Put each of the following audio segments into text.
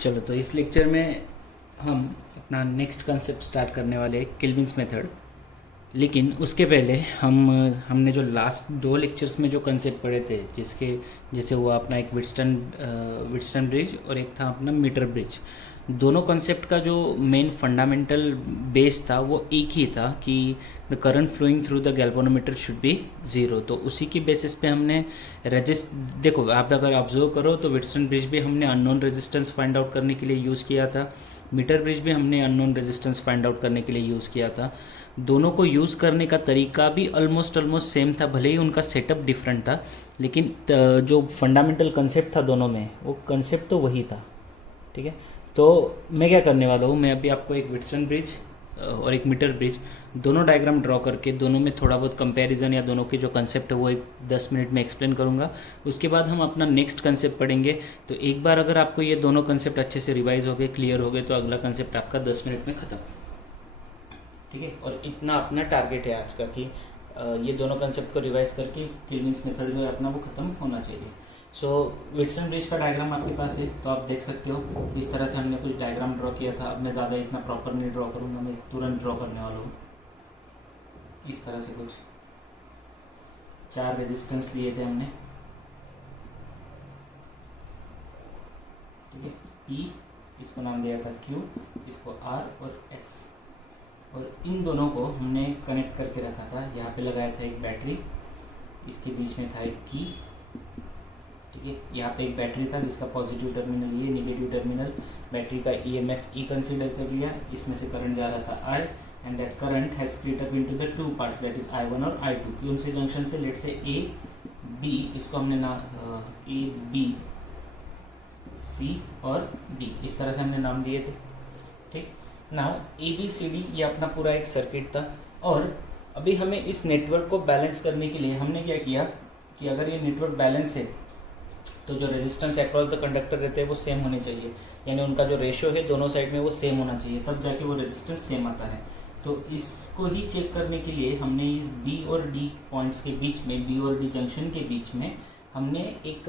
चलो तो इस लेक्चर में हम अपना नेक्स्ट कंसेप्ट स्टार्ट करने वाले हैं, केल्विन्स मेथड। लेकिन उसके पहले हमने जो लास्ट दो लेक्चर्स में जो कंसेप्ट पढ़े थे, जैसे हुआ अपना एक विटस्टन ब्रिज और एक था अपना मीटर ब्रिज। दोनों कंसेप्ट का जो मेन फंडामेंटल बेस था वो एक ही था कि the current flowing through the galvanometer should be zero. तो उसी की बेसिस पे हमने देखो, आप अगर ऑब्जर्व करो तो विटस्टन ब्रिज भी हमने अननोन रेजिस्टेंस फाइंड आउट करने के लिए यूज़ किया था, मीटर ब्रिज भी हमने अननोन रेजिस्टेंस फाइंड आउट करने के लिए यूज़ किया था। दोनों को यूज़ करने का तरीका भी ऑलमोस्ट सेम था, भले ही उनका सेटअप डिफरेंट था, लेकिन जो फंडामेंटल कंसेप्ट था दोनों में, वो कंसेप्ट तो वही था। ठीक है, तो मैं क्या करने वाला हूँ, मैं अभी आपको एक विटस्टन ब्रिज और एक मीटर ब्रिज दोनों डायग्राम ड्रॉ करके दोनों में थोड़ा बहुत कंपैरिजन या दोनों के जो कंसेप्ट है वो एक 10 मिनट में एक्सप्लेन करूँगा। उसके बाद हम अपना नेक्स्ट कंसेप्ट पढ़ेंगे। तो एक बार अगर आपको ये दोनों कंसेप्ट अच्छे से रिवाइज हो गए, क्लियर हो गए, तो अगला कंसेप्ट आपका 10 मिनट में ख़त्म। ठीक है, और इतना अपना टारगेट है आज का कि ये दोनों कंसेप्ट को रिवाइज करके केल्विन्स मेथड जो है अपना वो ख़त्म होना चाहिए। सो विटस्टन ब्रिज का डायग्राम आपके पास है, तो आप देख सकते हो इस तरह से हमने कुछ डायग्राम ड्रॉ किया था। अब मैं ज़्यादा इतना प्रॉपर नहीं ड्रॉ करूँगा, मैं तुरंत ड्रॉ करने वाला हूँ। इस तरह से कुछ 4 रेजिस्टेंस लिए थे हमने। ठीक है, P इसको नाम दिया था Q, इसको R और S, और इन दोनों को हमने कनेक्ट करके रखा था। यहाँ पे लगाया था एक बैटरी, इसके बीच में था एक की। ठीक है, यहाँ पे एक बैटरी था जिसका पॉजिटिव टर्मिनल ये, नेगेटिव टर्मिनल। बैटरी का EMF E कंसीडर कर लिया, इसमें से करंट जा रहा था I, and that current has split up into the 2 parts, that is I1 और I2। कौन से जंक्शन से, लेट से A B, इसको हमने A B C और D, इस तरह से हमने नाम दिए थे। ठीक, नाउ ABCD ये अपना पूरा एक सर्किट था। और अभी हमें इस नेटवर्क को बैलेंस करने के लिए हमने क्या किया कि अगर ये नेटवर्क बैलेंस है तो जो रेजिस्टेंस अक्रॉस द कंडक्टर रहते हैं वो सेम होने चाहिए, यानी उनका जो रेशियो है दोनों साइड में वो सेम होना चाहिए, तब जाके वो रेजिस्टेंस सेम आता है। तो इसको ही चेक करने के लिए हमने इस B और D पॉइंट्स के बीच में, B और D जंक्शन के बीच में हमने एक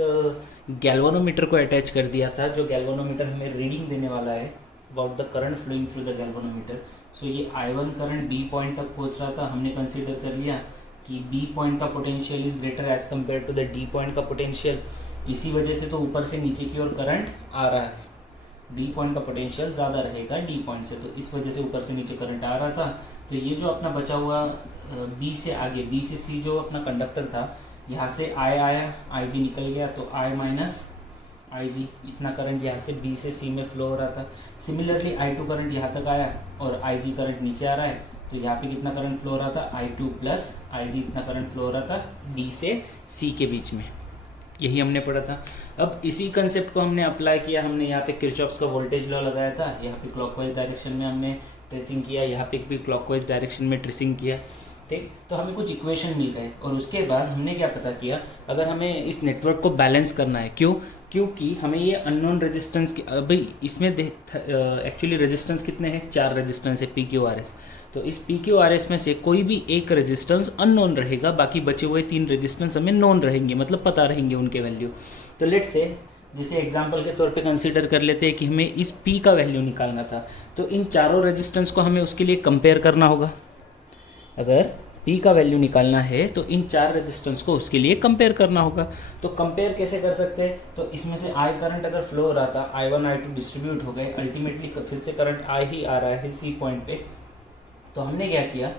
गैल्वेनोमीटर को अटैच कर दिया था, जो गैल्वेनोमीटर हमें रीडिंग देने वाला है about the current flowing through the galvanometer. So ये I1 करंट B पॉइंट तक पहुंच रहा था। हमने कंसीडर कर लिया कि B पॉइंट का potential is greater as compare to the D point का पोटेंशियल। इसी वजह से तो ऊपर से नीचे की ओर करंट आ रहा है, B पॉइंट का पोटेंशियल ज़्यादा रहेगा D पॉइंट से, तो इस वजह से ऊपर से नीचे करंट आ रहा था। तो ये जो अपना बचा हुआ B से आगे, B से C जो अपना कंडक्टर था, यहाँ से I आया, IG निकल गया, तो I माइनस IG, इतना करंट यहाँ से B से C में फ्लो हो रहा था। सिमिलरली I2 करंट यहाँ तक आया और IG करंट नीचे आ रहा है, तो यहाँ पे कितना करंट फ्लो हो रहा था, I2 प्लस IG, इतना करंट फ्लो हो रहा था D से C के बीच में। यही हमने पढ़ा था। अब इसी कंसेप्ट को हमने अप्लाई किया, हमने यहाँ पे किरचॉफ्स का वोल्टेज लॉ लगाया था। यहाँ पे क्लॉकवाइज डायरेक्शन में हमने ट्रेसिंग किया, यहाँ पे भी क्लॉकवाइज डायरेक्शन में ट्रेसिंग किया। ठीक, तो हमें कुछ इक्वेशन मिल गए, और उसके बाद हमने क्या पता किया, अगर हमें इस नेटवर्क को बैलेंस करना है, क्योंकि हमें ये अननोन रेजिस्टेंस की, अभी इसमें एक्चुअली रेजिस्टेंस कितने हैं, 4 रेजिस्टेंस है PQRS। तो इस PQRS में से कोई भी एक रेजिस्टेंस अननोन रहेगा, बाकी बचे हुए 3 रेजिस्टेंस हमें नोन रहेंगे, मतलब पता रहेंगे उनके वैल्यू। तो लेट से जैसे एग्जांपल के तौर पे कंसीडर कर लेते हैं कि हमें इस P का वैल्यू निकालना था, तो इन चारों रेजिस्टेंस को हमें उसके लिए कंपेयर करना होगा। अगर P का वैल्यू निकालना है तो इन 4 रेजिस्टेंस को उसके लिए कंपेयर करना होगा। तो कंपेयर कैसे कर सकते हैं, तो इसमें से I करंट अगर फ्लो हो रहा था, I1 I2 डिस्ट्रीब्यूट हो गए, अल्टीमेटली फिर से करंट I ही आ रहा है C पॉइंट पे। तो हमने क्या किया,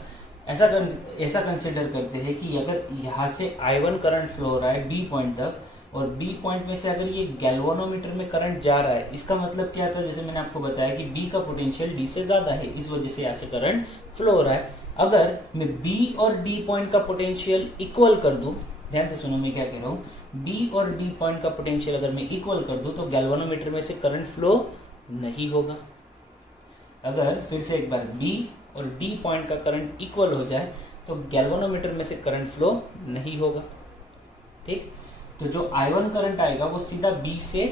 ऐसा कंसिडर करते हैं कि अगर यहाँ से I1 करंट फ्लो हो रहा है B पॉइंट तक, और B पॉइंट में से अगर ये गैल्वेनोमीटर में करंट जा रहा है, इसका मतलब क्या था, जैसे मैंने आपको बताया कि B का पोटेंशियल D से ज़्यादा है, इस वजह से यहाँ से करंट फ्लो हो रहा है। अगर मैं B और D पॉइंट का पोटेंशियल इक्वल कर दूं, ध्यान से सुनो मैं क्या कह रहा हूँ, B और D पॉइंट का पोटेंशियल अगर मैं इक्वल कर दूं तो गैल्वेनोमीटर में से करंट फ्लो नहीं होगा। अगर फिर से एक बार B और D पॉइंट का करंट इक्वल हो जाए तो गैल्वेनोमीटर में से करंट फ्लो नहीं होगा। ठीक, तो जो I1 करंट आएगा वो सीधा B से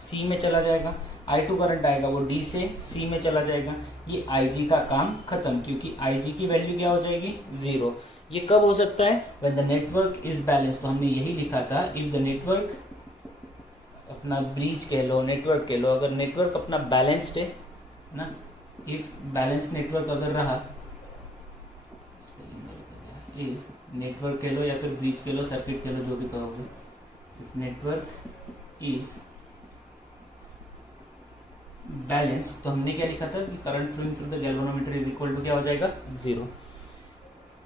C में चला जाएगा, I2 करंट आएगा वो D से C में चला जाएगा। ये IG का काम खत्म, क्योंकि IG की वैल्यू क्या हो जाएगी, 0। ये कब हो सकता है, when the network is balance. तो हमने यही लिखा था, इफ द नेटवर्क अपना ब्रिज कह लो, नेटवर्क कह लो, अगर नेटवर्क अपना बैलेंस्ड है ना, इफ बैलेंस नेटवर्क अगर रहा, नेटवर्क कह लो या फिर ब्रिज कह लो, सर्किट कह लो, जो भी कहोगे, इफ नेटवर्क इज बैलेंस, तो हमने क्या लिखा था कि current flowing through the galvanometer is equal to क्या हो जाएगा, 0।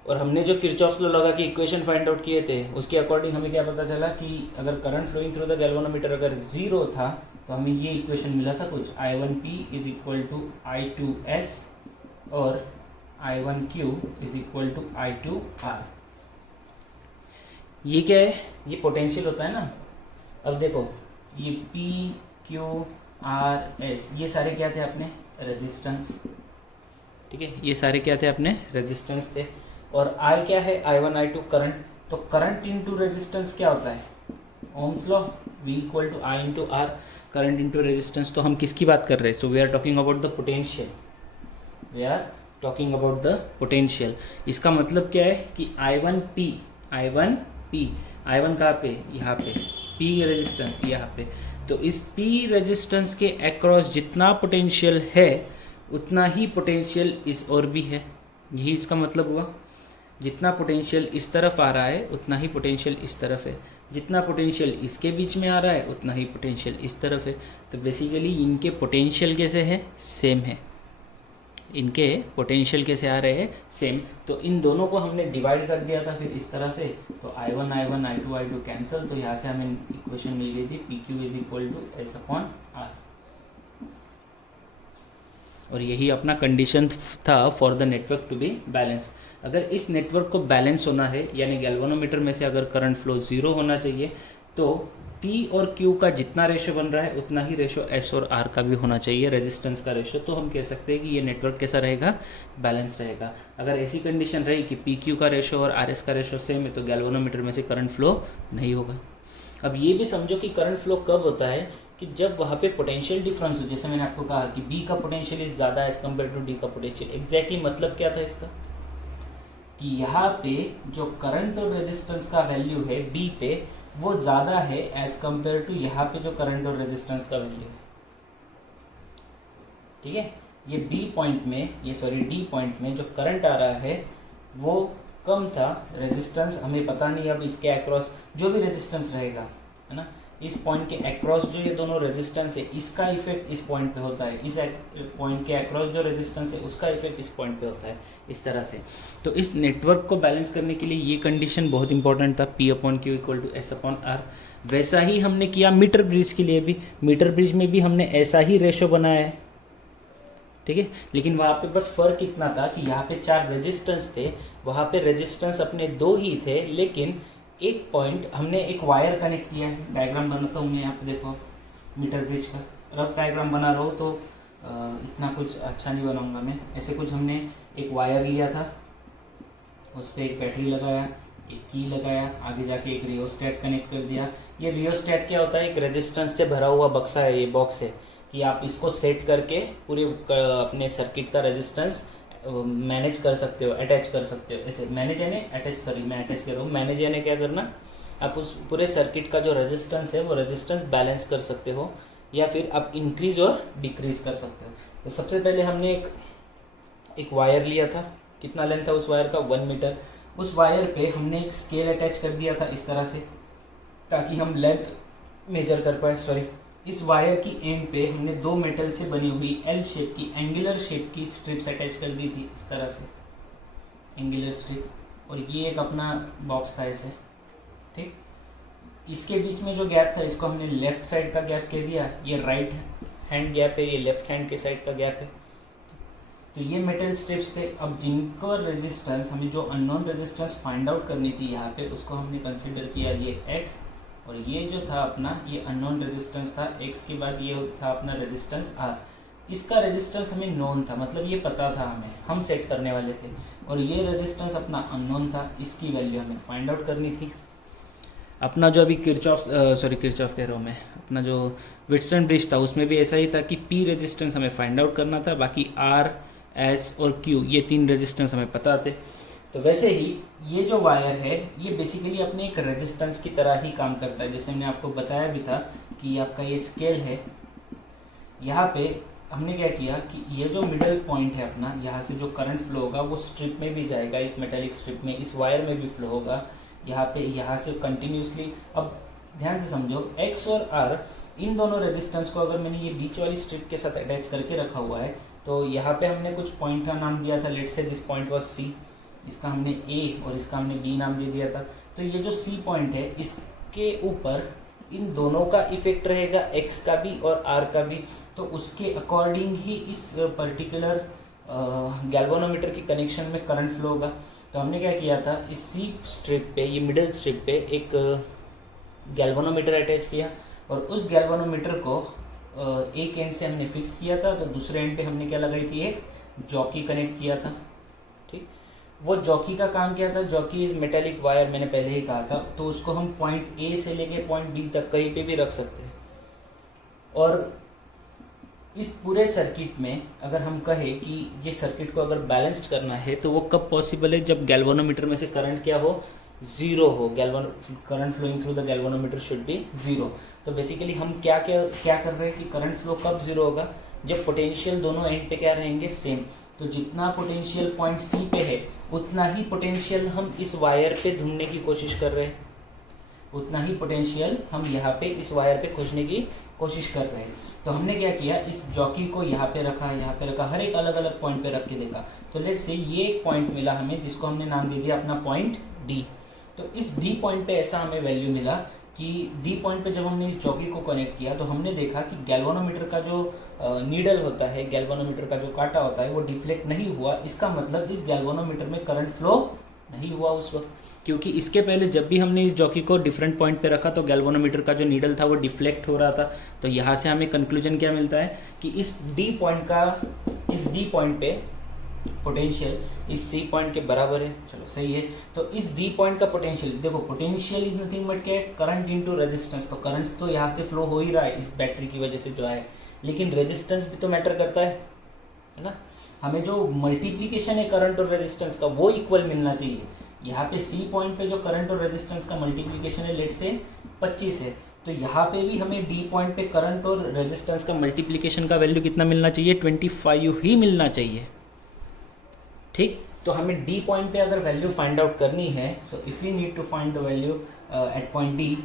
और हमने जो किरचॉफ्स लॉ लगा के इक्वेशन फाइंड आउट किए थे, उसके अकॉर्डिंग हमें क्या पता चला कि अगर current flowing through the galvanometer अगर 0 था तो हमें ये इक्वेशन मिला था कुछ, I1P is equal to I2S और I1Q is equal to I2R। ये क्या है, ये पोटेंशियल होता है ना। अब देखो ये P Q R S ये सारे क्या थे अपने रेजिस्टेंस, ठीक है, ये सारे क्या थे अपने रेजिस्टेंस थे। और I क्या है, I1 I2 करंट, तो करंट इनटू रेजिस्टेंस क्या होता है, ohms law, V equal to I into R, current into resistance. तो हम किसकी बात कर रहे हैं, so we are talking about the potential, we are talking about the potential. इसका मतलब क्या है कि I1P I1 कहाँ पे, यहाँ पे, P रेजिस्टेंस यहाँ पे, तो इस P रेजिस्टेंस के अक्रॉस जितना पोटेंशियल है उतना ही पोटेंशियल इस और भी है, यही इसका मतलब हुआ। जितना पोटेंशियल इस तरफ आ रहा है उतना ही पोटेंशियल इस तरफ है, जितना पोटेंशियल इसके बीच में आ रहा है उतना ही पोटेंशियल इस तरफ है। तो बेसिकली इनके पोटेंशियल कैसे है, सेम है, इनके पोटेंशियल कैसे आ रहे हैं, सेम। तो इन दोनों को हमने डिवाइड कर दिया था फिर इस तरह से, तो I1 I2 कैंसिल, तो यहाँ से हमें इक्वेशन मिल गई थी PQ is equal to S/R। और यही अपना कंडीशन था for the network to be balance. अगर इस नेटवर्क को बैलेंस होना है, यानी गैल्वेनोमीटर में से अगर करंट फ्लो 0 होना चाहिए, तो P और Q का जितना रेशो बन रहा है उतना ही रेशो S और R का भी होना चाहिए, रेजिस्टेंस का रेशो। तो हम कह सकते हैं कि ये नेटवर्क कैसा रहेगा, बैलेंस रहेगा। अगर ऐसी कंडीशन रही कि PQ का रेशो और RS का रेशो सेम है तो गैल्वेनोमीटर में से करंट फ्लो नहीं होगा। अब ये भी समझो कि करंट फ्लो कब होता है, कि जब वहाँ पे पोटेंशियल डिफरेंस हो। जैसे मैंने आपको कहा कि B का पोटेंशियल इज ज़्यादा एज कम्पेयर टू D का पोटेंशियल। एग्जैक्टली मतलब क्या था इसका, कि यहाँ पे जो करंट और रेजिस्टेंस का वैल्यू है B पे, वो ज़्यादा है एज कम्पेयर टू यहाँ पे जो करंट और रेजिस्टेंस का वैल्यू है, ठीक है। ये D पॉइंट में जो करंट आ रहा है वो कम था, रेजिस्टेंस हमें पता नहीं, अब इसके अक्रॉस जो भी रेजिस्टेंस रहेगा, है ना, इस पॉइंट के अक्रॉस जो ये दोनों रेजिस्टेंस है इसका इफेक्ट इस पॉइंट पे होता है, इस पॉइंट के अक्रॉस जो रेजिस्टेंस है उसका इफेक्ट इस पॉइंट पे होता है, इस तरह से। तो इस नेटवर्क को बैलेंस करने के लिए ये कंडीशन बहुत इंपॉर्टेंट था, P/Q इक्वल टू S/R। वैसा ही हमने किया मीटर ब्रिज के लिए भी। मीटर ब्रिज में भी हमने ऐसा ही रेशो बनाया है, ठीक है। लेकिन वहाँ पे बस फ़र्क इतना था कि यहाँ पे 4 रेजिस्टेंस थे, वहाँ पे रेजिस्टेंस अपने 2 ही थे, लेकिन एक पॉइंट हमने एक वायर कनेक्ट किया है। डायग्राम बनाता हूँ मैं, यहाँ पे देखो मीटर ब्रिज का रफ डायग्राम बना रहा हूँ, तो इतना कुछ अच्छा नहीं बनाऊँगा मैं। ऐसे कुछ हमने एक वायर लिया था, उस पर एक बैटरी लगाया, एक की लगाया, आगे जाके एक रियोस्टेट कनेक्ट कर दिया। ये रियोस्टेट क्या होता है, एक रेजिस्टेंस से भरा हुआ बक्सा है, ये बॉक्स है, कि आप इसको सेट करके पूरे अपने सर्किट का रेजिस्टेंस मैनेज कर सकते हो, अटैच कर सकते हो। ऐसे मैनेज यानी अटैच, सॉरी मैं अटैच कर रहा हूँ, मैनेज यानी क्या करना, आप उस पूरे सर्किट का जो रेजिस्टेंस है वो रेजिस्टेंस बैलेंस कर सकते हो, या फिर आप इंक्रीज और डिक्रीज कर सकते हो। तो सबसे पहले हमने एक वायर लिया था, कितना लेंथ था उस वायर का, 1 मीटर। उस वायर पे हमने एक स्केल अटैच कर दिया था इस तरह से, ताकि हम लेंथ मेजर कर पाए। सॉरी, इस वायर की एंड पे हमने 2 मेटल से बनी हुई L शेप की, एंगुलर शेप की स्ट्रिप्स अटैच कर दी थी इस तरह से, एंगुलर स्ट्रिप। और ये एक अपना बॉक्स था ऐसे, ठीक। इसके बीच में जो गैप था इसको हमने लेफ्ट साइड का गैप कह दिया, ये राइट हैंड गैप है, ये लेफ्ट हैंड के साइड का गैप है। तो ये मेटल स्ट्रिप्स थे। अब जिनको रेजिस्टेंस, हमें जो अननोन रेजिस्टेंस फाइंड आउट करनी थी यहाँ पे, उसको हमने कंसिडर किया ये X, और ये जो था अपना ये अननोन रेजिस्टेंस था। X के बाद ये था अपना रेजिस्टेंस R। इसका रेजिस्टेंस हमें नोन था, मतलब ये पता था हमें, हम सेट करने वाले थे। और ये रेजिस्टेंस अपना अननोन था, इसकी वैल्यू हमें फाइंड आउट करनी थी। अपना जो अभी किरचॉफ कह रहा हूँ मैं, अपना जो व्हिटस्टोन ब्रिज था उसमें भी ऐसा ही था कि P रेजिस्टेंस हमें फाइंड आउट करना था, बाकी R, S और Q ये 3 रेजिस्टेंस हमें पता थे। तो वैसे ही ये जो वायर है ये बेसिकली अपने एक रेजिस्टेंस की तरह ही काम करता है। जैसे मैंने आपको बताया भी था कि आपका ये स्केल है, यहाँ पे हमने क्या किया कि ये जो मिडल पॉइंट है अपना, यहाँ से जो करंट फ्लो होगा वो स्ट्रिप में भी जाएगा, इस मेटेलिक स्ट्रिप में, इस वायर में भी फ्लो होगा, यहाँ पे, यहाँ से कंटिन्यूसली। अब ध्यान से समझो, एक्स और आर इन दोनों रेजिस्टेंस को अगर मैंने ये बीच वाली स्ट्रिप के साथ अटैच करके रखा हुआ है, तो यहाँ पे हमने कुछ पॉइंट का नाम दिया था, let's say this point was सी, इसका हमने ए और इसका हमने बी नाम दे दिया था। तो ये जो सी पॉइंट है, इसके ऊपर इन दोनों का इफेक्ट रहेगा, एक्स का भी और आर का भी, तो उसके अकॉर्डिंग ही इस पर्टिकुलर गैल्वेनोमीटर के कनेक्शन में करंट फ्लो होगा। तो हमने क्या किया था, इस सी स्ट्रिप पे, ये मिडिल स्ट्रिप पे एक गैल्वेनोमीटर अटैच किया, और उस गैल्वेनोमीटर को एक एंड से हमने फिक्स किया था, तो दूसरे एंड पे हमने क्या लगाई थी, एक जॉकी कनेक्ट किया था। ठीक, वो जॉकी का काम क्या था, जॉकी इज मेटेलिक वायर, मैंने पहले ही कहा था, तो उसको हम पॉइंट ए से लेके पॉइंट बी तक कहीं पे भी रख सकते हैं। और इस पूरे सर्किट में अगर हम कहें कि ये सर्किट को अगर बैलेंस्ड करना है, तो वो कब पॉसिबल है, जब गैल्वेनोमीटर में से करंट क्या हो, जीरो हो, current flowing through the galvanometer should be zero. तो बेसिकली हम क्या कर रहे हैं कि करंट फ्लो कब जीरो होगा, जब पोटेंशियल दोनों एंड पे क्या रहेंगे, सेम। तो जितना पोटेंशियल पॉइंट सी पे है, उतना ही पोटेंशियल हम इस वायर पे ढूंढने की कोशिश कर रहे हैं, उतना ही पोटेंशियल हम यहाँ पे इस वायर पे खोजने की कोशिश कर रहे हैं। तो हमने क्या किया, इस जॉकी को यहाँ पे रखा, यहाँ पे रखा, हर एक अलग अलग पॉइंट पे रख के देखा। तो लेट्स से ये एक पॉइंट मिला हमें, जिसको हमने नाम दे दिया अपना पॉइंट डी। तो इस डी पॉइंट पे ऐसा हमें वैल्यू मिला कि डी पॉइंट पे जब हमने इस जॉकी को कनेक्ट किया, तो हमने देखा कि गैल्वेनोमीटर का जो नीडल होता है, गैल्वेनोमीटर का जो कांटा होता है, वो डिफ्लेक्ट नहीं हुआ। इसका मतलब इस गैल्वेनोमीटर में करंट फ्लो नहीं हुआ उस वक्त, क्योंकि इसके पहले जब भी हमने इस जॉकी को डिफरेंट पॉइंट पे रखा, तो गैल्वेनोमीटर का जो नीडल था वो डिफ्लेक्ट हो रहा था। तो यहाँ से हमें कंक्लूजन क्या मिलता है कि इस डी पॉइंट पे पोटेंशियल इस सी पॉइंट के बराबर है। चलो सही है। तो इस डी पॉइंट का पोटेंशियल देखो, पोटेंशियल इज नथिंग बट क्या है, करंट इनटू रेजिस्टेंस। तो करंट तो यहाँ से फ्लो हो ही रहा है इस बैटरी की वजह से जो है, लेकिन रेजिस्टेंस भी तो मैटर करता है ना। हमें जो मल्टीप्लीकेशन है करंट और रेजिस्टेंस का, वो इक्वल मिलना चाहिए। यहाँ पे सी पॉइंट पे जो करंट और रेजिस्टेंस का मल्टीप्लीकेशन है, लेट से 25 है, तो यहाँ पे भी हमें डी पॉइंट पे करंट और रेजिस्टेंस का मल्टीप्लीकेशन का वैल्यू कितना मिलना चाहिए, 25 ही मिलना चाहिए। ठीक, तो हमें डी पॉइंट पे अगर वैल्यू फाइंड आउट करनी है, so if you need to find the value at point D,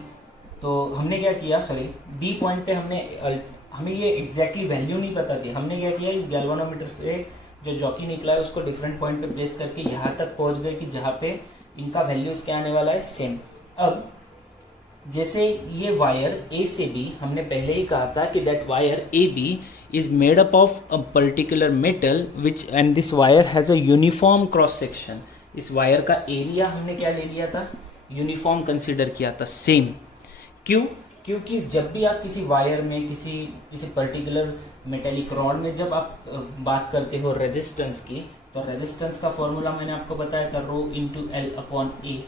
तो हमने क्या किया, सॉरी डी पॉइंट पे हमें ये एग्जैक्टली वैल्यू नहीं पता थी। हमने क्या किया, इस गैल्वेनोमीटर से जो जॉकी निकला है उसको डिफरेंट पॉइंट पे प्लेस करके यहाँ तक पहुँच गए कि जहाँ पे इनका वैल्यूज़ क्या आने वाला है, सेम। अब जैसे ये वायर ए से बी, हमने पहले ही कहा था कि that wire A B is made up of a particular metal which and this wire has a uniform cross section। इस वायर का एरिया हमने क्या ले लिया था, यूनिफॉर्म कंसिडर किया था, सेम। क्यों? क्योंकि जब भी आप किसी वायर में किसी पर्टिकुलर मेटेलिक रॉड में जब आप बात करते हो रेजिस्टेंस की, तो रेजिस्टेंस का फॉर्मूला मैंने आपको बताया था, रो इंटू एल अपॉन ए।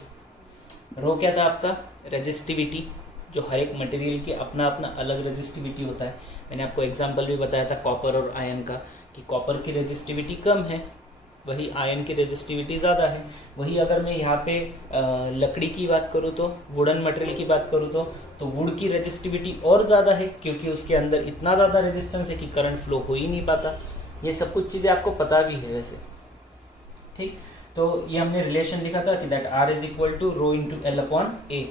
रो क्या था आपका, रेजिस्टिविटी, जो हर एक मटेरियल की अपना अपना अलग रेजिस्टिविटी होता है। मैंने आपको एग्जांपल भी बताया था कॉपर और आयन का, कि कॉपर की रेजिस्टिविटी कम है, वही आयन की रेजिस्टिविटी ज़्यादा है। वही अगर मैं यहाँ पे लकड़ी की बात करूँ, तो वुडन मटेरियल की बात करूँ, तो वुड की रेजिस्टिविटी और ज़्यादा है, क्योंकि उसके अंदर इतना ज़्यादा रेजिस्टेंस है कि करंट फ्लो हो ही नहीं पाता। ये सब कुछ चीज़ें आपको पता भी है वैसे। ठीक, तो ये हमने रिलेशन लिखा था कि that R is equal to rho into L upon A.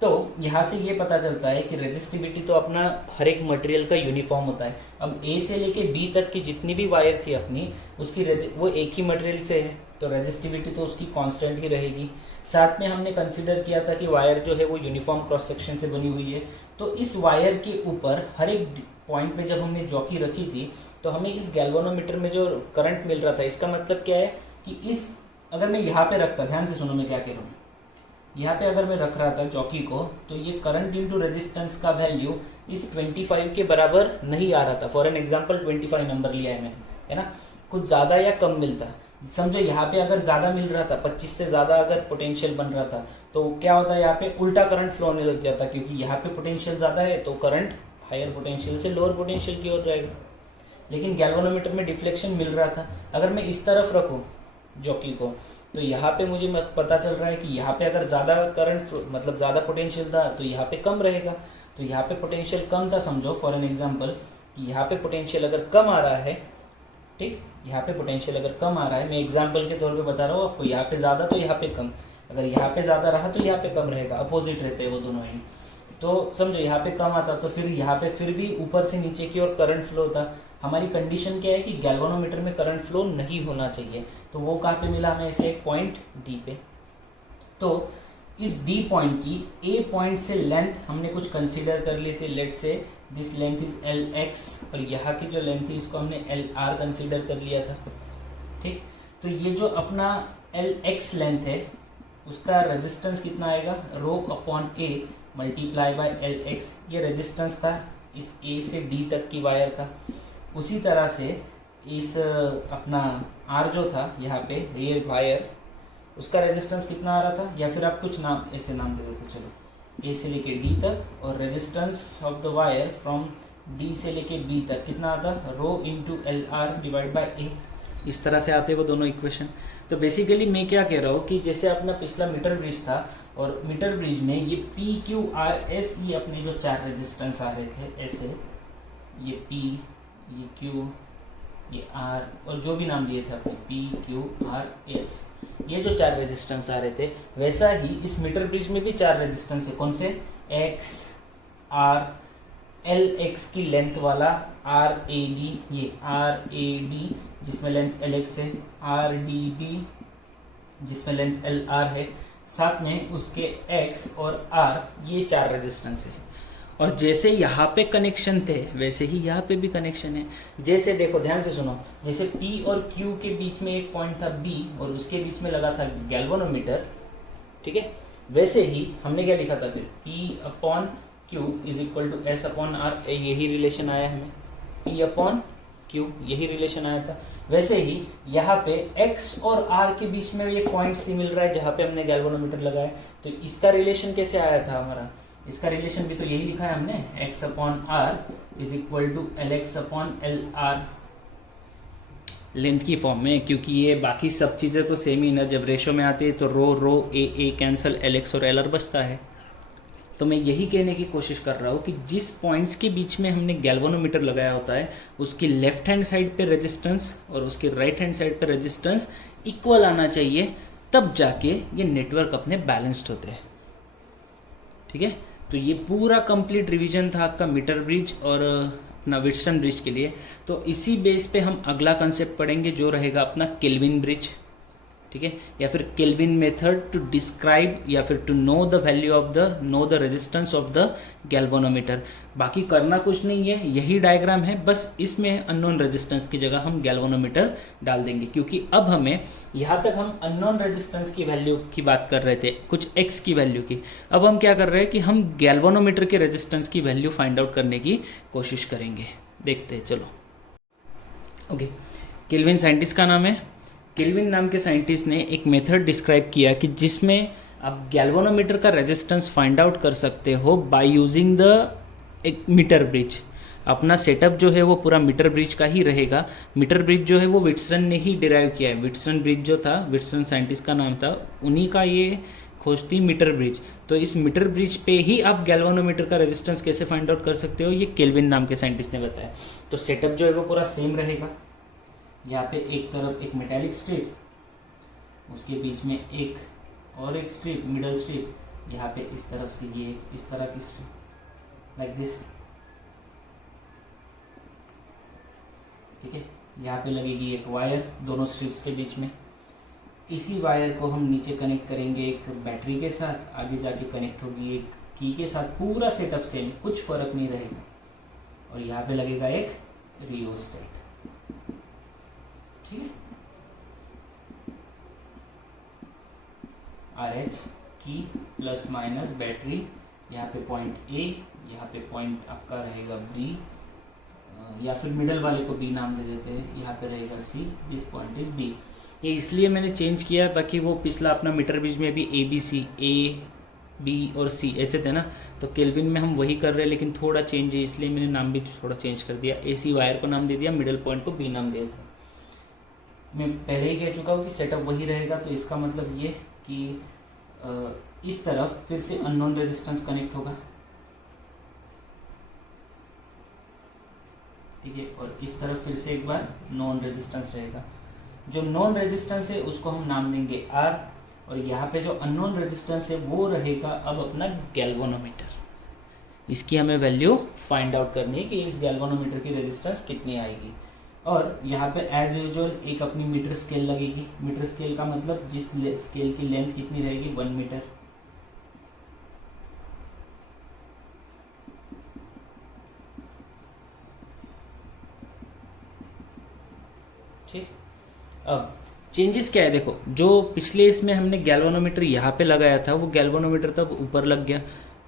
तो यहाँ से ये पता चलता है कि रेजिस्टिविटी तो अपना हर एक मटेरियल का यूनिफॉर्म होता है। अब ए से लेके बी तक की जितनी भी वायर थी अपनी, उसकी वो एक ही मटेरियल से है, तो रेजिस्टिविटी तो उसकी कांस्टेंट ही रहेगी। साथ में हमने कंसिडर किया था कि वायर जो है वो यूनिफॉर्म क्रॉस सेक्शन से बनी हुई है, तो इस वायर के ऊपर हर एक पॉइंट पे जब हमने जॉकी रखी थी, तो हमें इस गैल्वेनोमीटर में जो करंट मिल रहा था, इसका मतलब क्या है कि इस अगर मैं यहाँ पे रखता, ध्यान से सुनो मैं क्या कह रहा हूँ, यहाँ पे अगर मैं रख रहा था जॉकी को, तो ये करंट इंटू रेजिस्टेंस का वैल्यू इस 25 के बराबर नहीं आ रहा था। फॉर एन एग्जांपल 25 नंबर लिया है मैंने, है ना, कुछ ज़्यादा या कम मिलता। समझो यहाँ पे अगर ज़्यादा मिल रहा था, 25 से ज़्यादा अगर पोटेंशियल बन रहा था, तो क्या होता है, यहाँ पे उल्टा करंट फ्लो होने लग जाता, क्योंकि यहाँ पे पोटेंशियल ज़्यादा है, तो करंट हायर पोटेंशियल से लोअर पोटेंशियल की ओर जाएगा। लेकिन गैल्वेनोमीटर में डिफ्लेक्शन मिल रहा था। अगर मैं इस तरफ रखूँ जॉकी को, तो यहाँ पे मुझे पता चल रहा है कि यहाँ पे अगर ज़्यादा करंट मतलब ज़्यादा पोटेंशियल था, तो यहाँ पे कम रहेगा। तो यहाँ पे पोटेंशियल कम था, समझो फॉर एन एग्जांपल कि यहाँ पे पोटेंशियल अगर कम आ रहा है, ठीक, यहाँ पे पोटेंशियल अगर कम आ रहा है, मैं एग्जांपल के तौर पे बता रहा हूँ आपको, यहाँ पे ज़्यादा तो यहाँ पे कम, अगर यहाँ पे ज़्यादा रहा तो यहाँ पे कम रहेगा, अपोजिट रहते हैं वो दोनों ही। तो समझो यहाँ पे कम आता तो फिर यहाँ पे फिर भी ऊपर से नीचे की ओर करंट फ्लो होता। हमारी कंडीशन क्या है कि गैल्वेनोमीटर में करंट फ्लो नहीं होना चाहिए, तो वो कहाँ पे मिला हमें, इसे एक पॉइंट डी पे। तो इस डी पॉइंट की ए पॉइंट से लेंथ हमने कुछ कंसीडर कर ली थी, लेट से this length is L x, और यहाँ की जो लेंथ थी इसको हमने एल आर कंसीडर कर लिया था, ठीक। तो ये जो अपना एल एक्स लेंथ है उसका रेजिस्टेंस कितना आएगा, rho upon A multiply by L x, ये रेजिस्टेंस था इस ए से डी तक की वायर का। उसी तरह से इस अपना आर जो था यहाँ पे ये वायर, उसका रेजिस्टेंस कितना आ रहा था, या फिर आप कुछ नाम ऐसे नाम दे देते, चलो ए से लेके डी तक, और resistance of the wire from D से लेके बी तक कितना आता, rho into L R divide by A. इस तरह से आते वो दोनों इक्वेशन। तो बेसिकली मैं क्या कह रहा हूँ कि जैसे अपना पिछला मीटर ब्रिज था, और मीटर ब्रिज में ये पी क्यू आर एस, ये अपने जो चार रेजिस्टेंस आ रहे थे ऐसे, ये पी, ये क्यू, ये आर, और जो भी नाम दिए थे अपने पी क्यू आर एस, ये जो चार रेजिस्टेंस आ रहे थे, वैसा ही इस मीटर ब्रिज में भी चार रेजिस्टेंस है। कौन से, एक्स, आर, एल एक्स की लेंथ वाला आर ए डी, ये आर ए डी जिसमें लेंथ एल एक्स है, आर डी बी जिसमें लेंथ एल आर है, साथ में उसके एक्स और आर, ये चार रेजिस्टेंस है। और जैसे यहाँ पे कनेक्शन थे वैसे ही यहाँ पे भी कनेक्शन है। जैसे देखो ध्यान से सुनो, जैसे P और Q के बीच में एक पॉइंट था B और उसके बीच में लगा था गैल्वेनोमीटर, ठीक है, वैसे ही हमने क्या लिखा था फिर, P upon Q is equal to S upon R, यही रिलेशन आया हमें, P अपॉन Q यही रिलेशन आया था। वैसे ही यहाँ पे X और R के बीच में ये पॉइंट सी मिल रहा है जहाँ पे हमने गैल्वेनोमीटर लगाया, तो इसका रिलेशन कैसे आया था हमारा, इसका रिलेशन भी तो यही लिखा है हमने, x upon R is equal to L X upon L R, length की फॉर्म में, क्योंकि ये बाकी सब चीज़ें तो सेम ही ना, जब रेशो में आती है तो रो रो ए कैंसिल, एल एक्स और एल आर बचता है। तो मैं यही कहने की कोशिश कर रहा हूँ कि जिस पॉइंट्स के बीच में हमने गैल्वेनोमीटर लगाया होता है उसकी लेफ्ट हैंड साइड पे रेजिस्टेंस और उसकी राइट हैंड साइड पे रेजिस्टेंस इक्वल आना चाहिए, तब जाके ये नेटवर्क अपने बैलेंस्ड होते हैं, ठीक है। तो ये पूरा कंप्लीट रिवीजन था आपका मीटर ब्रिज और अपना व्हिटस्टोन ब्रिज के लिए। तो इसी बेस पे हम अगला कंसेप्ट पढ़ेंगे जो रहेगा अपना केल्विन ब्रिज, ठीक है, या फिर केल्विन मेथड टू डिस्क्राइब या फिर to know the value of the, know the resistance of the galvanometer. बाकी करना कुछ नहीं है, यही डायग्राम है, बस इसमें अननोन रेजिस्टेंस की जगह हम गैल्वेनोमीटर डाल देंगे, क्योंकि अब हमें यहाँ तक हम अननोन रेजिस्टेंस की वैल्यू की बात कर रहे थे, कुछ एक्स की वैल्यू की। अब हम क्या कर रहे हैं कि हम गैल्वेनोमीटर के रेजिस्टेंस की वैल्यू फाइंड आउट करने की कोशिश करेंगे। देखते हैं, चलो। ओके, केल्विन साइंटिस्ट का नाम है। केल्विन नाम के साइंटिस्ट ने एक मेथड डिस्क्राइब किया कि जिसमें आप गैल्वेनोमीटर का रेजिस्टेंस फाइंड आउट कर सकते हो बाय यूजिंग द एक मीटर ब्रिज। अपना सेटअप जो है वो पूरा मीटर ब्रिज का ही रहेगा। मीटर ब्रिज जो है वो व्हिटस्टन ने ही डिराइव किया है। व्हिटस्टन ब्रिज जो था, व्हिटस्टन साइंटिस्ट का नाम था, उन्हीं का ये खोज थी मीटर ब्रिज। तो इस मीटर ब्रिज पे ही आप गैल्वेनोमीटर का रेजिस्टेंस कैसे फाइंड आउट कर सकते हो, ये केल्विन नाम के साइंटिस्ट ने बताया। तो सेटअप जो है वो पूरा सेम रहेगा। यहाँ पे एक तरफ एक मेटालिक स्ट्रिप, उसके बीच में एक और एक स्ट्रिप, मिडल स्ट्रिप, यहाँ पे इस तरफ से ये इस तरह की स्ट्रिप लाइक दिस, ठीक है। यहाँ पे लगेगी एक वायर दोनों स्ट्रिप्स के बीच में। इसी वायर को हम नीचे कनेक्ट करेंगे एक बैटरी के साथ, आगे जाके कनेक्ट होगी एक की के साथ। पूरा सेटअप सेम, कुछ फर्क नहीं रहेगा। और यहाँ पे लगेगा एक रियोस्टेट, ठीक है। RH की प्लस माइनस बैटरी, यहाँ पे पॉइंट A, यहाँ पे पॉइंट आपका रहेगा B, या फिर मिडल वाले को B नाम दे देते हैं, यहाँ पे रहेगा C, this point is B। ये इसलिए मैंने चेंज किया ताकि वो पिछला अपना मीटर ब्रिज में भी ABC, A, B और C ऐसे थे ना, तो केल्विन में हम वही कर रहे हैं, लेकिन थोड़ा चेंज है इसलिए मैंने नाम भी थोड़ा चेंज कर दिया। AC वायर को नाम दे दिया, मिडल पॉइंट को B नाम दे दिया। मैं पहले ही कह चुका हूँ कि सेटअप वही रहेगा, तो इसका मतलब ये कि इस तरफ फिर से अननोन रेजिस्टेंस कनेक्ट होगा, ठीक है, और इस तरफ फिर से एक बार नॉन रेजिस्टेंस रहेगा। जो नॉन रेजिस्टेंस है उसको हम नाम देंगे R, और यहाँ पे जो अननोन रेजिस्टेंस है वो रहेगा अब अपना गैल्वेनोमीटर। इसकी हमें वैल्यू फाइंड आउट करनी है कि इस गैल्वेनोमीटर की रेजिस्टेंस कितनी आएगी। और यहाँ पे एज यूजुअल एक अपनी मीटर स्केल लगेगी। मीटर स्केल का मतलब जिस स्केल की लेंथ कितनी रहेगी, 1 मीटर। ठीक, अब चेंजेस क्या है देखो, जो पिछले इसमें हमने गैल्वेनोमीटर यहाँ पे लगाया था वो गैल्वेनोमीटर तब ऊपर लग गया।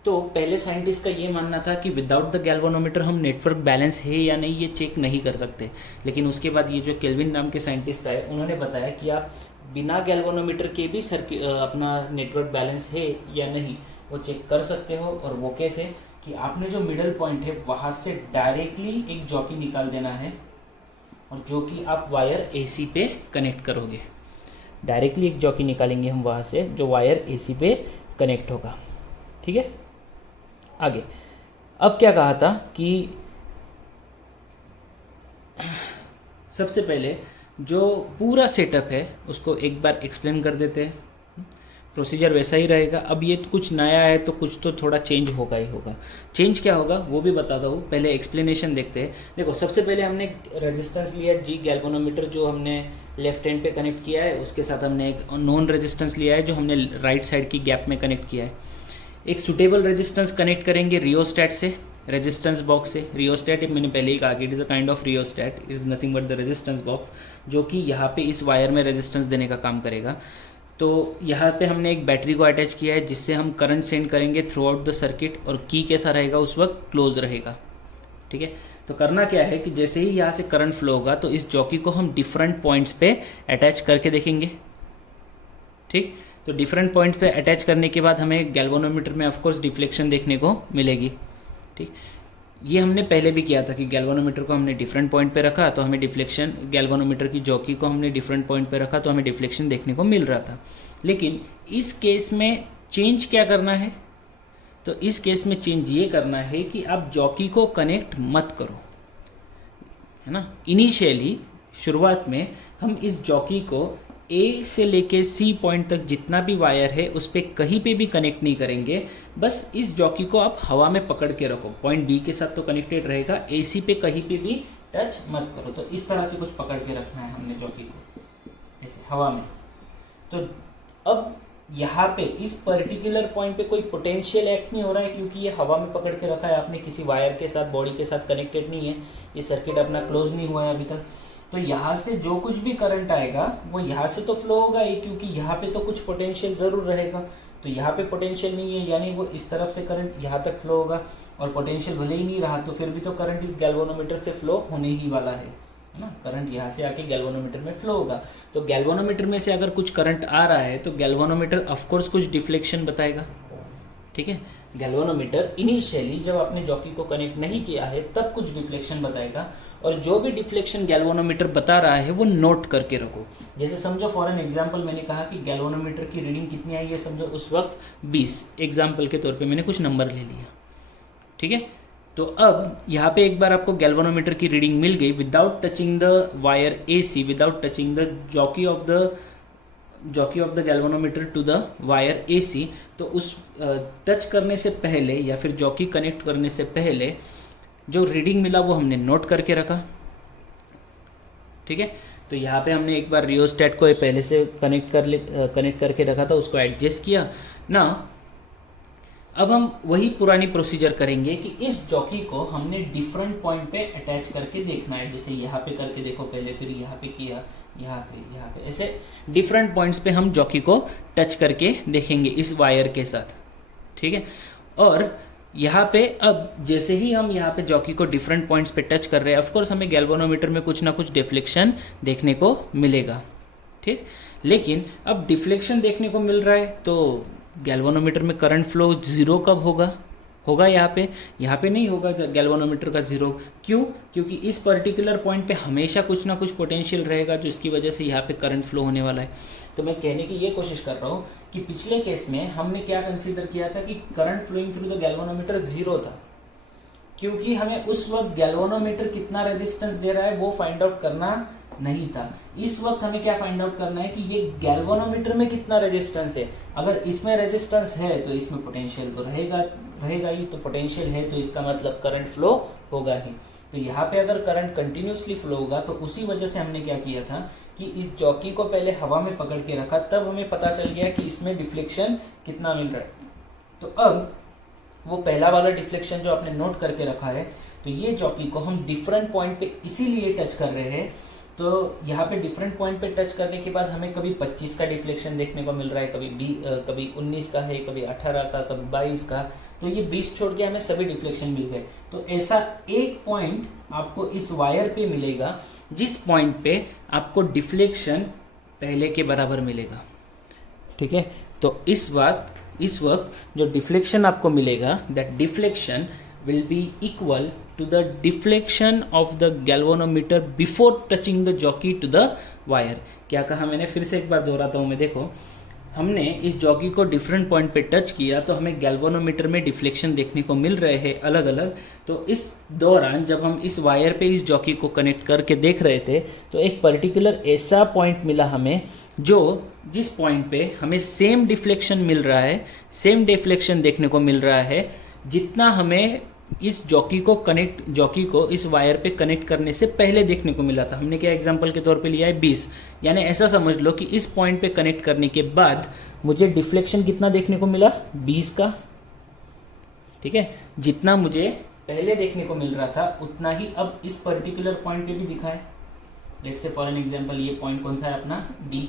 तो पहले साइंटिस्ट का ये मानना था कि विदाउट द गैल्वेनोमीटर हम नेटवर्क बैलेंस है या नहीं ये चेक नहीं कर सकते। लेकिन उसके बाद ये जो केल्विन नाम के साइंटिस्ट आए उन्होंने बताया कि आप बिना गैल्वेनोमीटर के भी अपना नेटवर्क बैलेंस है या नहीं वो चेक कर सकते हो। और वो कैसे कि आपने जो मिडल पॉइंट है वहाँ से डायरेक्टली एक जॉकी निकाल देना है, और जो कि आप वायर AC पे कनेक्ट करोगे। डायरेक्टली एक जॉकी निकालेंगे हम वहाँ से जो वायर AC पे कनेक्ट होगा। ठीक है, आगे अब क्या कहा था कि सबसे पहले जो पूरा सेटअप है उसको एक बार एक्सप्लेन कर देते हैं। प्रोसीजर वैसा ही रहेगा। अब ये कुछ नया है तो कुछ तो थोड़ा चेंज होगा ही होगा। चेंज क्या होगा वो भी बताता हूँ, पहले एक्सप्लेनेशन देखते हैं। देखो सबसे पहले हमने रेजिस्टेंस लिया G गैल्वेनोमीटर जो हमने लेफ्ट हैंड पे कनेक्ट किया है, उसके साथ हमने एक नॉन रेजिस्टेंस लिया है जो हमने राइट साइड की गैप में कनेक्ट किया है। एक सुटेबल रेजिस्टेंस कनेक्ट करेंगे रियोस्टैट से, रेजिस्टेंस बॉक्स से। रियोस्टैट मैंने पहले ही कहा कि it is a kind of rheostat, it is nothing but the resistance box, जो कि यहाँ पे इस वायर में रेजिस्टेंस देने का काम करेगा। तो यहाँ पे हमने एक बैटरी को अटैच किया है जिससे हम करंट सेंड करेंगे थ्रू आउट द सर्किट, और की कैसा रहेगा उस वक्त क्लोज रहेगा। ठीक है, तो करना क्या है कि जैसे ही यहाँ से करंट फ्लो होगा तो इस जॉकी को हम डिफरेंट पॉइंट्स पे अटैच करके देखेंगे। ठीक, तो डिफरेंट पॉइंट पे अटैच करने के बाद हमें गैल्वेनोमीटर में ऑफकोर्स डिफ्लेक्शन देखने को मिलेगी। ठीक, ये हमने पहले भी किया था कि गैल्वेनोमीटर को हमने डिफरेंट पॉइंट पे रखा तो हमें डिफ्लेक्शन, गैल्वेनोमीटर की जॉकी को हमने डिफरेंट पॉइंट पे रखा तो हमें डिफ्लेक्शन देखने को मिल रहा था। लेकिन इस केस में चेंज क्या करना है, तो इस केस में चेंज ये करना है कि आप जॉकी को कनेक्ट मत करो, है ना। इनिशियली शुरुआत में हम इस जॉकी को A से लेके C पॉइंट तक जितना भी वायर है उस पर कहीं पे भी कनेक्ट नहीं करेंगे। बस इस जॉकी को आप हवा में पकड़ के रखो, पॉइंट B के साथ तो कनेक्टेड रहेगा, AC पे कहीं पे भी टच मत करो। तो इस तरह से कुछ पकड़ के रखना है हमने जॉकी को, ऐसे हवा में। तो अब यहाँ पे इस पर्टिकुलर पॉइंट पे कोई पोटेंशियल एक्ट नहीं हो रहा है क्योंकि ये हवा में पकड़ के रखा है आपने, किसी वायर के साथ, बॉडी के साथ कनेक्टेड नहीं है, ये सर्किट अपना क्लोज नहीं हुआ है अभी तक। तो यहाँ से जो कुछ भी करंट आएगा वो यहाँ से तो फ्लो होगा ही, क्योंकि यहाँ पे तो कुछ पोटेंशियल ज़रूर रहेगा। तो यहाँ पे पोटेंशियल नहीं है, यानी वो इस तरफ से करंट यहाँ तक फ्लो होगा, और पोटेंशियल भले ही नहीं रहा तो फिर भी तो करंट इस गैल्वेनोमीटर से फ्लो होने ही वाला है ना। करंट यहाँ से आके गैल्वेनोमीटर में फ्लो होगा। तो गैल्वेनोमीटर में से अगर कुछ करंट आ रहा है तो गैल्वेनोमीटर ऑफकोर्स कुछ डिफ्लेक्शन बताएगा। ठीक है, गैल्वेनोमीटर इनिशियली जब आपने जॉकी को कनेक्ट नहीं किया है तब कुछ डिफ्लेक्शन बताएगा, और जो भी डिफ्लेक्शन गैल्वेनोमीटर बता रहा है वो नोट करके रखो। जैसे समझो फॉर एन एग्जांपल मैंने कहा कि गैल्वेनोमीटर की रीडिंग कितनी आई है, समझो उस वक्त 20, एग्जांपल के तौर पे मैंने कुछ नंबर ले लिया। ठीक है, तो अब यहाँ पे एक बार आपको गैल्वेनोमीटर की रीडिंग मिल गई without touching the wire AC, without touching the jockey of the galvanometer to the wire AC। तो उस टच करने से पहले या फिर जॉकी कनेक्ट करने से पहले जो रीडिंग मिला वो हमने नोट करके रखा। ठीक है, तो यहाँ पे हमने एक बार रियोस्टैट को पहले से कनेक्ट करके रखा था, उसको एडजस्ट किया ना। अब हम वही पुरानी प्रोसीजर करेंगे कि इस जॉकी को हमने डिफरेंट पॉइंट पे अटैच करके देखना है। जैसे यहाँ पे करके देखो पहले, फिर यहाँ पे किया, यहाँ पे, ऐसे डिफरेंट पॉइंट्स पे हम जॉकी को टच करके देखेंगे इस वायर के साथ। ठीक है, और यहाँ पे अब जैसे ही हम यहाँ पे जॉकी को डिफरेंट पॉइंट्स पे टच कर रहे हैं, ऑफकोर्स हमें गैल्वेनोमीटर में कुछ ना कुछ डिफ्लेक्शन देखने को मिलेगा। ठीक, लेकिन अब डिफ्लेक्शन देखने को मिल रहा है तो गैल्वेनोमीटर में करंट फ्लो जीरो कब होगा यहाँ पे नहीं होगा गैल्वेनोमीटर का जीरो। क्यों? क्योंकि इस पर्टिकुलर पॉइंट पे हमेशा कुछ ना कुछ पोटेंशियल रहेगा जो इसकी वजह से यहाँ पे करंट फ्लो होने वाला है। तो मैं कहने की ये कोशिश कर रहा हूँ कि पिछले केस में हमने क्या कंसीडर किया था कि current flowing through the galvanometer zero था। क्योंकि हमें उस वक्त गैल्वेनोमीटर कितना रेजिस्टेंस दे रहा है वो फाइंड आउट करना नहीं था। इस वक्त हमें क्या फाइंड आउट करना है कि ये गैल्वेनोमीटर में कितना रेजिस्टेंस है। अगर इसमें रेजिस्टेंस है तो इसमें पोटेंशियल तो रहेगा ही, तो पोटेंशियल है तो इसका मतलब करंट फ्लो होगा ही। तो यहाँ पे अगर करंट कंटिन्यूसली फ्लो होगा तो उसी वजह से हमने क्या किया था कि इस जॉकी को पहले हवा में पकड़ के रखा, तब हमें पता चल गया कि इसमें डिफ्लेक्शन कितना मिल रहा है। तो अब वो पहला वाला डिफ्लेक्शन जो आपने नोट करके रखा है, तो ये जॉकी को हम डिफरेंट पॉइंट पे इसीलिए टच कर रहे हैं। तो यहाँ पे डिफरेंट पॉइंट पे टच करने के बाद हमें कभी 25 का डिफ्लेक्शन देखने को मिल रहा है, कभी 19 का है, कभी 18 का, कभी 22 का। तो ये 20 छोड़ के हमें सभी डिफ्लेक्शन मिल गए। तो ऐसा एक पॉइंट आपको इस वायर पे मिलेगा जिस पॉइंट पे आपको डिफ्लेक्शन पहले के बराबर मिलेगा। ठीक है, तो इस वक्त जो डिफ्लेक्शन आपको मिलेगा, that deflection will be equal to the deflection of the galvanometer before touching the jockey to the wire। क्या कहा मैंने, फिर से एक बार दोहराता हूँ मैं। देखो, हमने इस जॉकी को डिफरेंट पॉइंट पे टच किया तो हमें गैल्वेनोमीटर में डिफ्लेक्शन देखने को मिल रहे हैं अलग अलग। तो इस दौरान जब हम इस वायर पे इस जॉकी को कनेक्ट करके देख रहे थे तो एक पर्टिकुलर ऐसा पॉइंट मिला हमें जिस पॉइंट पे हमें सेम डिफ्लेक्शन मिल रहा है, सेम डिफ्लेक्शन देखने को मिल रहा है जितना हमें इस जॉकी को इस वायर पे कनेक्ट करने से पहले देखने को मिला था। हमने क्या एग्जांपल के तौर पे लिया है 20, यानी ऐसा समझ लो कि इस पॉइंट पे कनेक्ट करने के बाद मुझे डिफ्लेक्शन कितना देखने को मिला, 20 का। ठीक है, जितना मुझे पहले देखने को मिल रहा था उतना ही अब इस पर्टिकुलर पॉइंट पे भी दिखा है। Let's say for an example ये पॉइंट कौन सा है अपना, डी।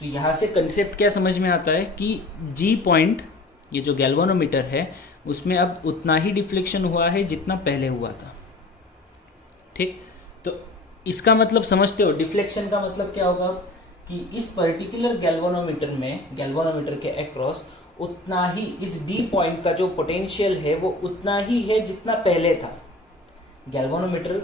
तो यहाँ से कंसेप्ट क्या समझ में आता है कि जी पॉइंट, ये जो गैल्वेनोमीटर है उसमें अब उतना ही डिफ्लेक्शन हुआ है जितना पहले हुआ था। ठीक, तो इसका मतलब समझते हो, डिफ्लेक्शन का मतलब क्या होगा कि इस पर्टिकुलर गैल्वेनोमीटर के अक्रॉस उतना ही इस डी पॉइंट का जो पोटेंशियल है वो उतना ही है जितना पहले था। गैल्वेनोमीटर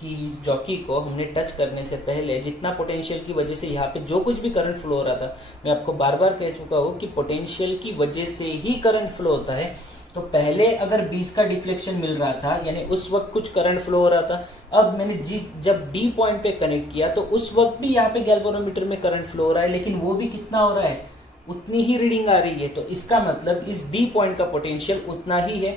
की इस जॉकी को हमने टच करने से पहले जितना पोटेंशियल की वजह से यहाँ पे जो कुछ भी करंट फ्लो हो रहा था, मैं आपको बार बार कह चुका हूँ कि पोटेंशियल की वजह से ही करंट फ्लो होता है। तो पहले अगर 20 का डिफ्लेक्शन मिल रहा था यानी उस वक्त कुछ करंट फ्लो हो रहा था। अब मैंने जब डी पॉइंट पे कनेक्ट किया तो उस वक्त भी यहाँ पे गैल्वेनोमीटर में करंट फ्लो हो रहा है, लेकिन वो भी कितना हो रहा है, उतनी ही रीडिंग आ रही है। तो इसका मतलब इस डी पॉइंट का पोटेंशियल उतना ही है,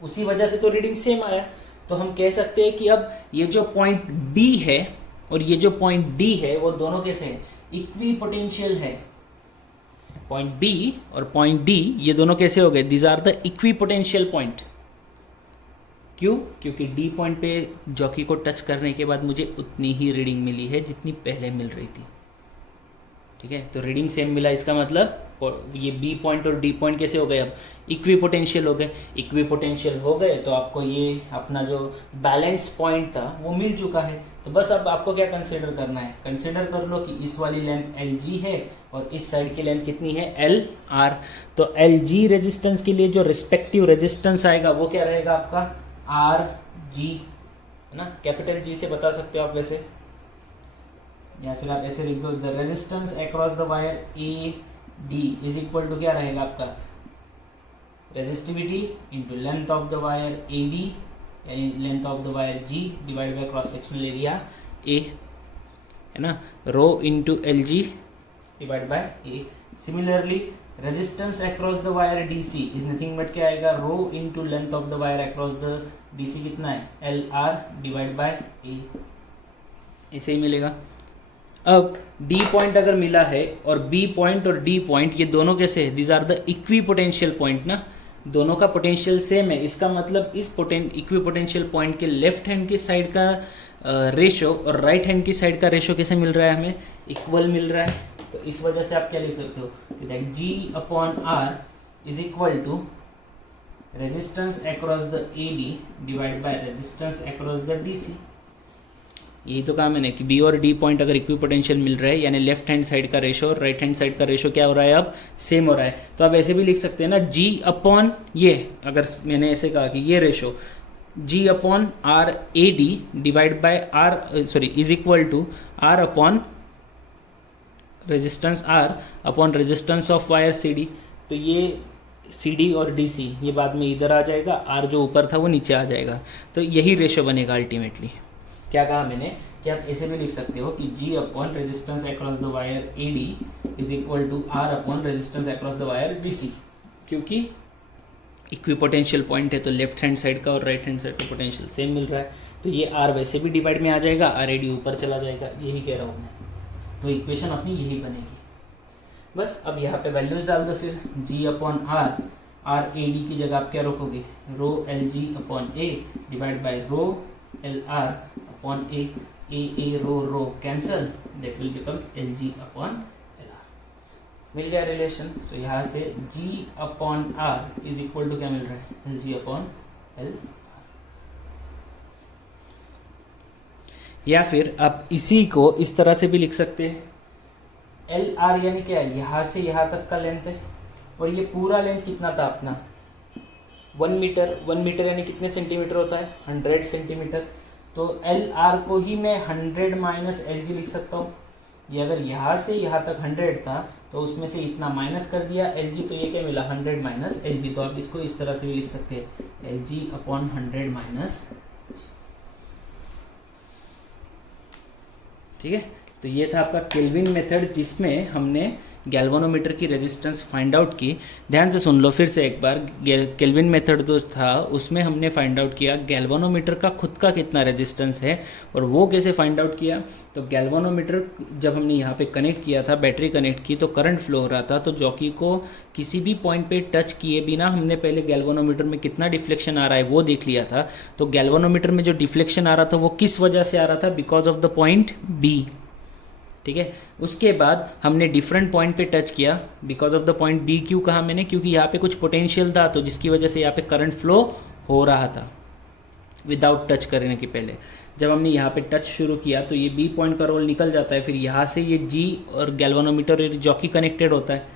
उसी वजह से तो रीडिंग सेम आया। तो हम कह सकते हैं कि अब ये जो पॉइंट बी है और ये जो पॉइंट डी है वो दोनों कैसे हैं, इक्वी पोटेंशियल है। पॉइंट बी और पॉइंट डी ये दोनों कैसे हो गए, these are the equipotential point. क्यों, क्योंकि डी पॉइंट पे जॉकी को टच करने के बाद मुझे उतनी ही रीडिंग मिली है जितनी पहले मिल रही थी। ठीक है, तो रीडिंग सेम मिला, इसका मतलब ये बी पॉइंट और डी पॉइंट कैसे हो गए, अब इक्वी पोटेंशियल हो गए। इक्वी पोटेंशियल हो गए तो आपको ये अपना जो बैलेंस पॉइंट था वो मिल चुका है। तो बस अब आपको क्या कंसिडर करना है, कंसिडर कर लो कि इस वाली लेंथ एल जी है और इस साइड की लेंथ कितनी है, एल आर। तो एल जी रेजिस्टेंस के लिए जो रिस्पेक्टिव रेजिस्टेंस आएगा वो क्या रहेगा आपका, आर जी, है ना। कैपिटल जी से बता सकते हो आप वैसे, या फिर आप ऐसे लिख दो, the resistance across the wire A D is equal to क्या रहेगा आपका, resistivity into length of the wire A D यानी length of the wire G divide by cross sectional area A, है ना, rho into L G divide by A. Similarly resistance across the wire D C is nothing but क्या आएगा, rho into length of the wire across the D C कितना है, L R divide by ए, ऐसे ही मिलेगा। अब D point अगर मिला है और B पॉइंट और D पॉइंट ये दोनों कैसे है, these are the equipotential point ना, दोनों का पोटेंशियल सेम है। इसका मतलब इस इक्वी पोटेंशियल पॉइंट के लेफ्ट हैंड की साइड का रेशो और राइट हैंड की साइड का रेशो कैसे मिल रहा है, हमें इक्वल मिल रहा है। तो इस वजह से आप क्या लिख सकते हो कि that G upon R is equal to resistance across the AD divide by resistance across the DC। यही तो कहा मैंने कि बी और डी पॉइंट अगर इक्वी पोटेंशियल मिल रहा है यानी लेफ्ट हैंड साइड का रेशो और राइट हैंड साइड का रेशो क्या हो रहा है, अब सेम हो रहा है। तो आप ऐसे भी लिख सकते हैं ना, जी अपॉन ये, अगर मैंने ऐसे कहा कि ये ratio G upon R A D divide by R is equal to R upon resistance R upon resistance of wire C D. तो ये CD और DC ये बाद में इधर आ जाएगा, R जो ऊपर था वो नीचे आ जाएगा, तो यही रेशो बनेगा अल्टीमेटली। क्या कहा मैंने कि आप ऐसे भी लिख सकते हो कि G upon resistance across the wire AD is equal to R upon resistance across the wire DC, क्योंकि इक्विपोटेंशियल पॉइंट है तो लेफ्ट हैंड साइड का और राइट हैंड साइड का पोटेंशियल सेम मिल रहा है, तो ये R वैसे भी डिवाइड में आ जाएगा, RAD ऊपर चला जाएगा, यही कह रहा हूँ मैं। तो इक्वेशन अपनी यही बनेगी। बस अब यहाँ पे वैल्यूज डाल दो फिर, G अपॉन R, RAD की जगह आप क्या रखोगे, रो LG अपॉन A divide by rho LR अपॉन A rho cancel, that will becomes LG अपॉन LR। मिल गया रिलेशन। सो यहाँ से G upon R is equal to क्या मिल रहा है, LG अपॉन L। या फिर आप इसी को इस तरह से भी लिख सकते हैं, LR यानी क्या है, यहाँ से यहाँ तक का लेंथ है, और ये पूरा लेंथ कितना था अपना 1 मीटर। 1 मीटर यानी कितने सेंटीमीटर होता है, 100 सेंटीमीटर। तो LR को ही मैं 100 माइनस LG लिख सकता हूँ। ये अगर यहाँ से यहाँ तक 100 था तो उसमें से इतना माइनस कर दिया LG, तो ये क्या मिला 100 माइनस LG। तो आप इसको इस तरह से भी लिख सकते हैं, LG अपॉन 100 माइनस, ठीक है। तो ये था आपका केल्विन मेथड, जिसमें हमने गैल्वेनोमीटर की रेजिस्टेंस फाइंड आउट की। ध्यान से सुन लो फिर से एक बार, केल्विन मेथड जो था उसमें हमने फाइंड आउट किया गैल्वेनोमीटर का खुद का कितना रेजिस्टेंस है, और वो कैसे फाइंड आउट किया। तो गैल्वेनोमीटर जब हमने यहाँ पे कनेक्ट किया था, बैटरी कनेक्ट की, तो करंट फ्लो हो रहा था, तो जॉकी को किसी भी पॉइंट पे टच किए बिना हमने पहले गैल्वेनोमीटर में कितना डिफ्लेक्शन आ रहा है वो देख लिया था। तो गैल्वेनोमीटर में जो डिफ्लेक्शन आ रहा था वो किस वजह से आ रहा था, because of the point B, ठीक है। उसके बाद हमने डिफरेंट पॉइंट पे टच किया, because of the point B क्यों कहा मैंने, क्योंकि यहाँ पे कुछ पोटेंशियल था, तो जिसकी वजह से यहाँ पे करंट फ्लो हो रहा था विदाउट टच करने के पहले। जब हमने यहाँ पे टच शुरू किया तो ये B पॉइंट का रोल निकल जाता है, फिर यहाँ से ये G और गैल्वेनोमीटर और जॉकी कनेक्टेड होता है।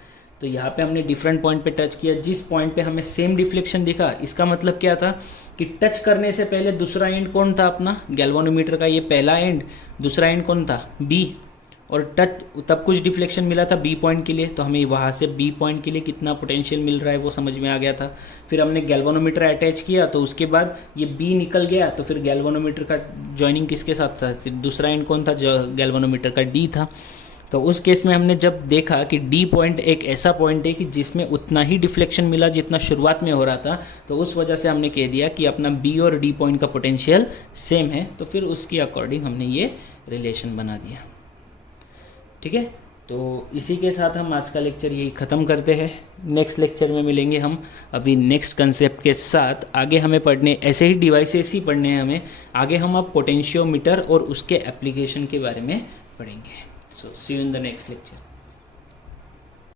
तो यहाँ पे हमने डिफरेंट पॉइंट पे टच किया, जिस पॉइंट पे हमें सेम डिफ्लेक्शन दिखा, इसका मतलब क्या था कि टच करने से पहले दूसरा एंड कौन था अपना, गैल्वेनोमीटर का ये पहला एंड, दूसरा एंड कौन था B, और टच तब कुछ डिफ्लेक्शन मिला था B पॉइंट के लिए, तो हमें वहाँ से B पॉइंट के लिए कितना पोटेंशियल मिल रहा है वो समझ में आ गया था। फिर हमने गैल्वेनोमीटर अटैच किया, तो उसके बाद ये B निकल गया, तो फिर गैल्वेनोमीटर का जॉइनिंग किसके साथ था, दूसरा एंड कौन था, जो गैल्वेनोमीटर का D था। तो उस केस में हमने जब देखा कि D पॉइंट एक ऐसा पॉइंट है कि जिसमें उतना ही डिफ्लेक्शन मिला जितना शुरुआत में हो रहा था, तो उस वजह से हमने कह दिया कि अपना B और D पॉइंट का पोटेंशियल सेम है, तो फिर उसके अकॉर्डिंग हमने ये रिलेशन बना दिया, ठीक है। तो इसी के साथ हम आज का लेक्चर यही ख़त्म करते हैं। नेक्स्ट लेक्चर में मिलेंगे हम अभी नेक्स्ट कंसेप्ट के साथ। आगे हमें पढ़ने ऐसे ही डिवाइसेस ही पढ़ने हैं हमें, आगे हम अब पोटेंशियोमीटर और उसके एप्लीकेशन के बारे में पढ़ेंगे। So see you in the next lecture.